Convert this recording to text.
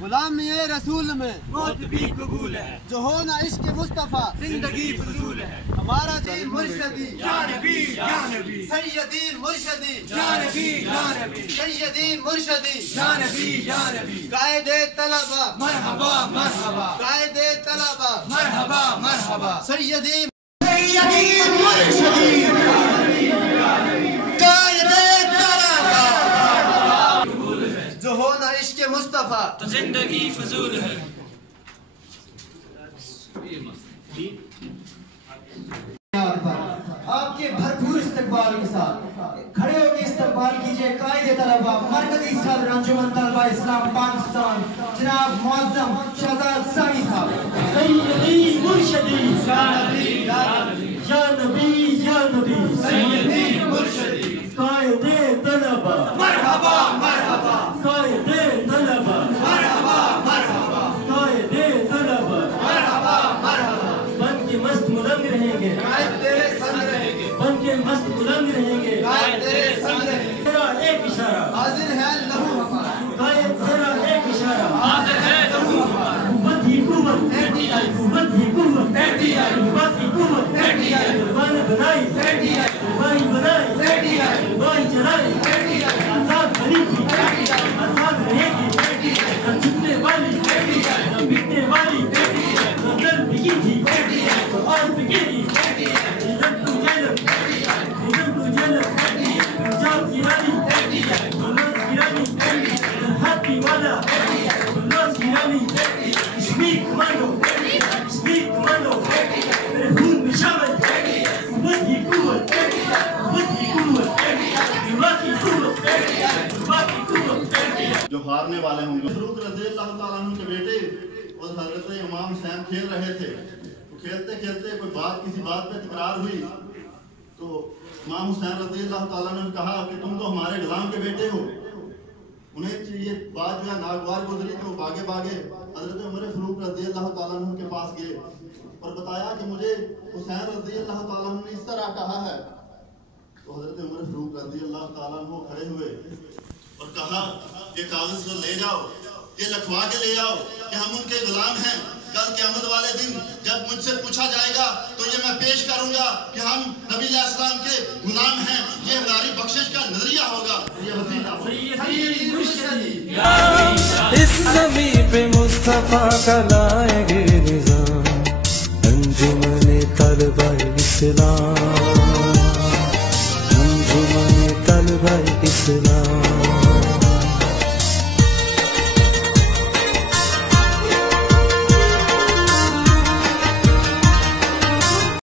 غلامی رسول میں موت بھی قبول ہے، جو ہو نہ عشق مصطفیٰ زندگی فضول ہے۔ ہمارا دین مرشدی یا نبی یا نبی، سیدی مرشدی یا نبی یا نبی، سیدی مرشدی یا نبی یا نبی، قائد طلبہ مرحبا مرحبا قائد طلبہ مرحبا مرحبا، سیدی سیدی مرشدی قائد طلبہ جو ہو نہ عشق مصطفیٰ تو زندگی فضول ہے۔ آپ کے بھرپور استقبال کے ساتھ کھڑے ہو کے استقبال کیجئے قائد طلبہ مرکزی صدر انجمن طلبہ اسلام پاکستان جناب معظم شہزاد ثانی صاحب۔ سیدی مرشدی یا نبی یا نبی، یا نبی یا نبی، سیدی مرشدی قائد طلبہ مرحبا مرحبا قائد طلبہ مرحبا مرحبا قائد طلبہ مرحبا مرحبا، بن کے مست ملنگ رہیں گے قائد تیرے سنگ رہیں گے بن کے مست ملنگ رہیں گے قائد تیرے سنگ رہیں گے ذرا ایک اشارہ حاضر ہے لہو ہمارا قائد ذرا ایک اشارہ حاضر ہے لہو ہمارا، قوت ہی قوت قوت ہی قوت قوت ہی قوت قربان بنائی قربانی بنائی قربانی چلائی آزاد بنی تھی آزاد رہے گی نہ جھکنے والی نہ بکنے والی نہ در بکی تھی اور بکے گی عزت تو جلب پنجاب کی رانی بلوچ کی رانی ہاتھی والا بلوچ کی رانی کشمیر کمانڈو میرے خون میں شامل قوت ہی قوت باقی قوت جو ہارنے والے ہوں گے۔ فاروق رضی اللہ تعالیٰ عنہ کے بیٹے اور حضرت امام حسین کھیل رہے تھے، کھیلتے کھیلتے کوئی بات کسی بات پہ تکرار ہوئی تو امام حسین رضی اللہ تعالیٰ عنہ نے کہا کہ تم تو ہمارے غلام کے بیٹے ہو۔ انہیں یہ بات جو ہے ناگوار گزری تو بھاگے حضرت عمر فاروق رضی اللہ تعالیٰ عنہ کے پاس گئے اور بتایا کہ مجھے حسین رضی اللہ تعالیٰ عنہ نے اس طرح کہا ہے۔ تو حضرت عمر فاروق رضی اللہ تعالیٰ عنہ کھڑے ہوئے اور کہا یہ کاغذ کو لے جاؤ، یہ لکھوا کے لے آؤ کہ ہم ان کے غلام ہیں۔ کل قیامت والے دن جب مجھ سے پوچھا جائے گا تو یہ میں پیش کروں گا کہ ہم نبی علیہ السلام کے غلام ہیں، یہ ہماری بخشش کا نظریہ ہوگا۔ یہ وسیلہ سیدی مرشدی اس زمین پہ مصطفیٰ کا لائیں گے نظام، انجمن طلبہ اسلام، انجمن طلبہ اسلام۔